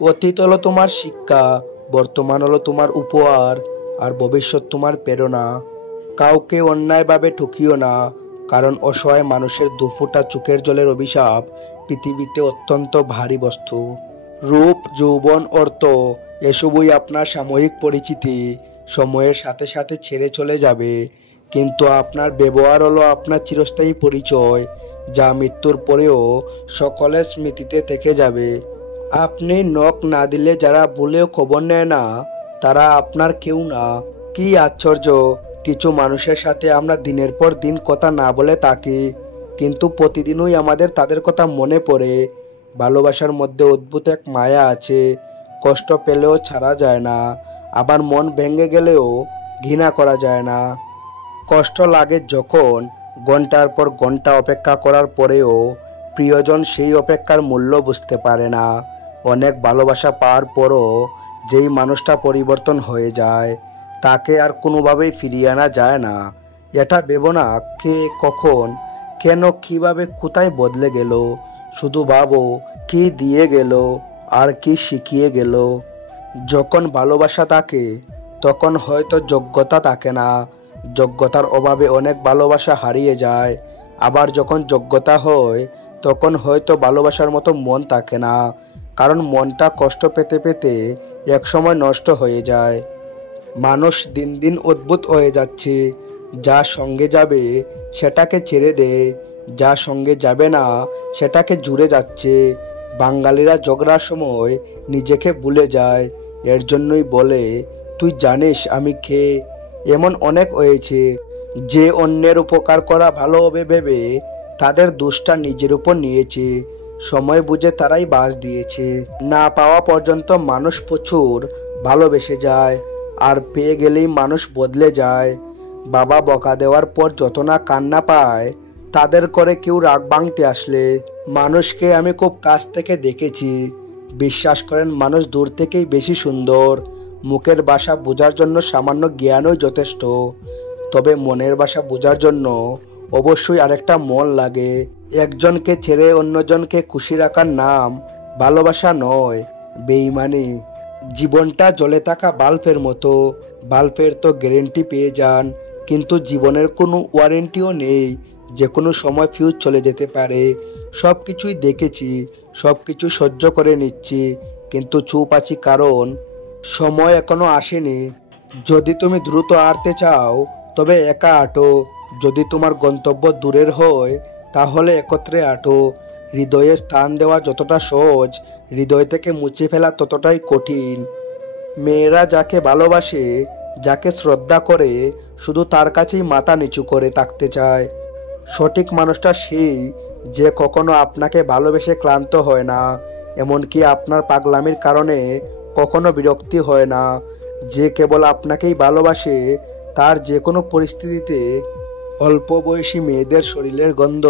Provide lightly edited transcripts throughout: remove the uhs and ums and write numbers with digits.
অতীত হলো তোমার শিক্ষা, বর্তমান হলো তোমার উপহার, আর ভবিষ্যৎ তোমার প্রেরণা। কাউকে অন্যায়ভাবে ঠকিও না, কারণ অসহায় মানুষের দুফোঁটা চোখের জলের অভিশাপ পৃথিবীতে অত্যন্ত ভারী বস্তু। রূপ, যৌবন, অর্থ এসবই আপনার সাময়িক পরিচিতি, সময়ের সাথে সাথে ছেড়ে চলে যাবে। কিন্তু আপনার ব্যবহার হলো আপনার চিরস্থায়ী পরিচয়, যা মৃত্যুর পরেও সকলের স্মৃতিতে থেকে যাবে। আপনি নখ না দিলে যারা ভুলেও খবর নেয় না, তারা আপনার কেউ না। কি আশ্চর্য, কিছু মানুষের সাথে আমরা দিনের পর দিন কথা না বলে থাকি, কিন্তু প্রতিদিনই আমাদের তাদের কথা মনে পড়ে। ভালোবাসার মধ্যে অদ্ভুত এক মায়া আছে, কষ্ট পেলেও ছাড়া যায় না, আবার মন ভেঙে গেলেও ঘৃণা করা যায় না। কষ্ট লাগে যখন ঘন্টার পর ঘন্টা অপেক্ষা করার পরেও প্রিয়জন সেই অপেক্ষার মূল্য বুঝতে পারে না। অনেক ভালোবাসা পাওয়ার পরও যেই মানুষটা পরিবর্তন হয়ে যায়, তাকে আর কোনোভাবেই ফিরিয়ে আনা যায় না। এটা ভেবো না কে, কখন, কেন, কিভাবে, কোথায় বদলে গেল। শুধু ভাবো কি দিয়ে গেল আর কি শিখিয়ে গেল। যখন ভালোবাসা থাকে তখন হয়তো যোগ্যতা থাকে না, যোগ্যতার অভাবে অনেক ভালোবাসা হারিয়ে যায়। আবার যখন যোগ্যতা হয় তখন হয়তো ভালোবাসার মতো মন থাকে না, কারণ মনটা কষ্ট পেতে পেতে একসময় নষ্ট হয়ে যায়। মানুষ দিন দিন অদ্ভুত হয়ে যাচ্ছে, যা সঙ্গে যাবে সেটাকে ছেড়ে দেয়, যা সঙ্গে যাবে না সেটাকে জুড়ে যাচ্ছে। বাঙালিরা ঝগড়ার সময় নিজেকে ভুলে যায়, এর জন্যই বলে তুই জানিস আমি কে। এমন অনেক হয়েছে যে অন্যের উপকার করা ভালো হবে ভেবে তাদের দোষটা নিজের উপর নিয়েছে। সময় বুঝে তারাই বাস দিয়েছে। না পাওয়া পর্যন্ত মানুষ প্রচুর ভালোবেসে যায়, আর পেয়ে গেলেই মানুষ বদলে যায়। বাবা বকা দেওয়ার পর যত না কান্না পায়, তাদের করে কেউ রাগ ভাঙতে আসলে। মানুষকে আমি খুব কাছ থেকে দেখেছি, বিশ্বাস করেন মানুষ দূর থেকেই বেশি সুন্দর। মুখের ভাষা বোঝার জন্য সামান্য জ্ঞানই যথেষ্ট, তবে মনের ভাষা বোঝার জন্য অবশ্যই আরেকটা মন লাগে। একজনকে ছেড়ে অন্যজনকে খুশি রাখার নাম ভালোবাসা নয়, বেঈমানি। জীবনটা জ্বলে থাকা বাল্বের মতো, বাল্বের তো গ্যারেন্টি পেয়ে যান, কিন্তু জীবনের কোনো ওয়ারেন্টিও নেই, যে কোনো সময় ফিউজ চলে যেতে পারে। সব কিছুই দেখেছি, সব কিছু সহ্য করে নিচ্ছি, কিন্তু চুপ আছি কারণ সময় এখনো আসেনি। যদি তুমি দ্রুত হাঁটতে চাও তবে একা হাঁটো, যদি তোমার গন্তব্য দূরের হয় তাহলে একত্রে হাঁটো। হৃদয়ে স্থান দেওয়া যতটা সহজ, হৃদয় থেকে মুছে ফেলা ততটাই কঠিন। মেয়েরা যাকে ভালোবাসে, যাকে শ্রদ্ধা করে, শুধু তার কাছেই মাথা নিচু করে থাকতে চায়। সঠিক মানুষটা সেই যে কখনো আপনাকে ভালোবেসে ক্লান্ত হয় না, এমনকি আপনার পাগলামির কারণে কখনো বিরক্তি হয় না। যে কেবল আপনাকেই ভালোবাসে, তার যে কোনো পরিস্থিতিতে। অল্প বয়সী মেয়েদের শরীরের গন্ধ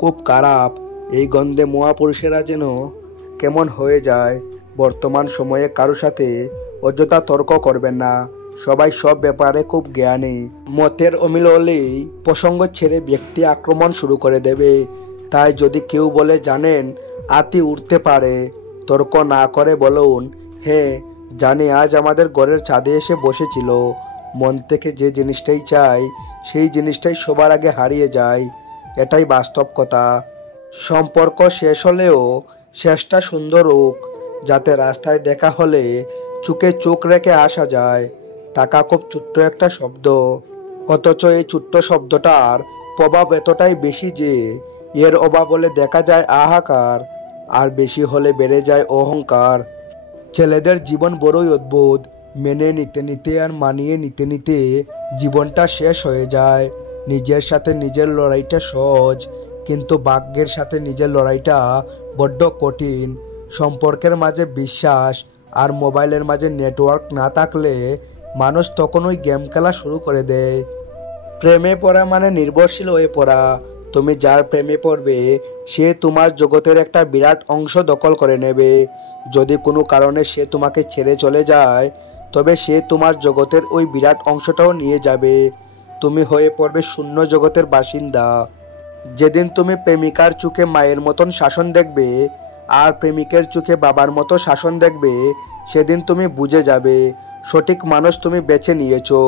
খুব খারাপ, এই গন্ধে মহাপুরুষেরা যেন কেমন হয়ে যায়। বর্তমান সময়ে কারো সাথে অযথা তর্ক করবেন না, সবাই সব ব্যাপারে খুব জ্ঞানী। মতের অমিল হলেই প্রসঙ্গ ছেড়ে ব্যক্তি আক্রমণ শুরু করে দেবে। তাই যদি কেউ বলে জানেন হাতি উঠতে পারে, তর্ক না করে বলুন, হ্যাঁ জানি, আজ আমাদের ঘরের ছাদে এসে বসেছিল। মন থেকে যে জিনিসটাই চাই সেই জিনিসটাই সবার আগে হারিয়ে যায়, এটাই বাস্তব কথা। সম্পর্ক শেষ হলেও শেষটা সুন্দর হোক, যাতে রাস্তায় দেখা হলে চোখে চোখ রেখে আসা যায়। টাকা খুব ছোট্ট একটা শব্দ, অথচ এই ছোট্ট শব্দটার প্রভাব এতটাই বেশি যে এর অভাব হলে দেখা যায় হাহাকার, আর বেশি হলে বেড়ে যায় অহংকার। ছেলেদের জীবন বড়ই অদ্ভুত, মেনে নিতে নিতে আর মানিয়ে নিতে নিতে জীবনটা শেষ হয়ে যায়। নিজের সাথে নিজের লড়াইটা সহজ, কিন্তু ভাগ্যের সাথে নিজের লড়াইটা বড্ড কঠিন। সম্পর্কের মাঝে বিশ্বাস আর মোবাইলের মাঝে নেটওয়ার্ক না থাকলে মানুষ তখনই গেম খেলা শুরু করে দেয়। প্রেমে পড়া মানে নির্ভরশীল হয়ে পড়া। তুমি যার প্রেমে পড়বে সে তোমার জগতের একটা বিরাট অংশ দখল করে নেবে। যদি কোনো কারণে সে তোমাকে ছেড়ে চলে যায়, তবে সে তোমার জগতের ওই বিরাট অংশটাও নিয়ে যাবে। তুমি হয়ে পড়বে শূন্য জগতের বাসিন্দা। যেদিন তুমি প্রেমিকার চোখে মায়ের মতন শাসন দেখবে, আর প্রেমিকের চোখে বাবার মতো শাসন দেখবে, সেদিন তুমি বুঝে যাবে সঠিক মানুষ তুমি বেছে নিয়েছো।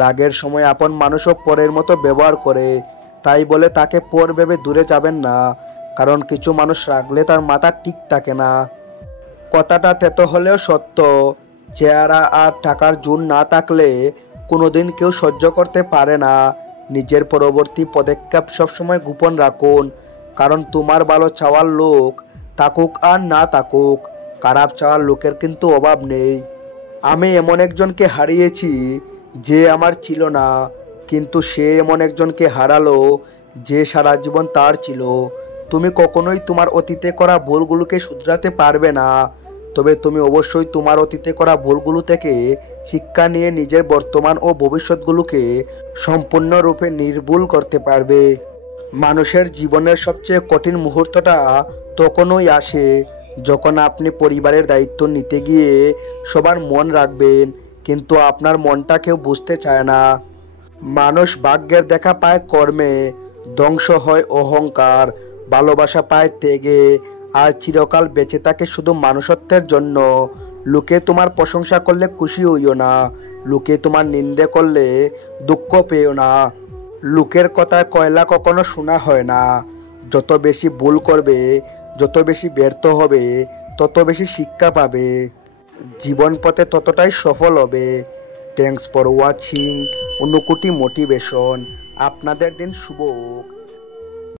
রাগের সময় আপন মানুষও পরের মতো ব্যবহার করে, তাই বলে তাকে পর ভেবে দূরে যাবেন না, কারণ কিছু মানুষ রাগলে তার মাথা ঠিক থাকে না। কথাটা তেতো হলেও সত্য, চেহারা আর টাকার জোর না থাকলে কোনোদিন কেউ সহ্য করতে পারে না। নিজের পরবর্তী পদক্ষেপ সবসময় গোপন রাখুন, কারণ তোমার ভালো চাওয়ার লোক থাকুক আর না থাকুক, খারাপ চাওয়ার লোকের কিন্তু অভাব নেই। আমি এমন একজনকে হারিয়েছি যে আমার ছিল না, কিন্তু সে এমন একজনকে হারালো যে সারা জীবন তার ছিল। তুমি কখনোই তোমার অতীতে করা ভুলগুলোকে শুধরাতে পারবে না, তবে তুমি অবশ্যই তোমার অতীতে করা ভুলগুলো থেকে শিক্ষা নিয়ে নিজের বর্তমান ও ভবিষ্যৎগুলোকে সম্পূর্ণরূপে নির্ভুল করতে পারবে। মানুষের জীবনের সবচেয়ে কঠিন মুহূর্তটা তখনই আসে যখন আপনি পরিবারের দায়িত্ব নিতে গিয়ে সবার মন রাখবেন, কিন্তু আপনার মনটা কেউ বুঝতে চায় না। মানুষ ভাগ্যের দেখা পায় কর্মে, ধ্বংস হয় অহংকার, ভালোবাসা পায় ত্যাগে, আর চিরকাল বেঁচে থাকে শুধু মানুষত্বের জন্য। লোকে তোমার প্রশংসা করলে খুশি হইও না, লোকে তোমার নিন্দে করলে দুঃখ পেও না। লোকের কথায় কয়লা কখনো শোনা হয় না। যত বেশি ভুল করবে, যত বেশি ব্যর্থ হবে, তত বেশি শিক্ষা পাবে, জীবন পথে ততটাই সফল হবে। Thanks for watching Anukuti motivation. আপনাদের দিন শুভ হোক।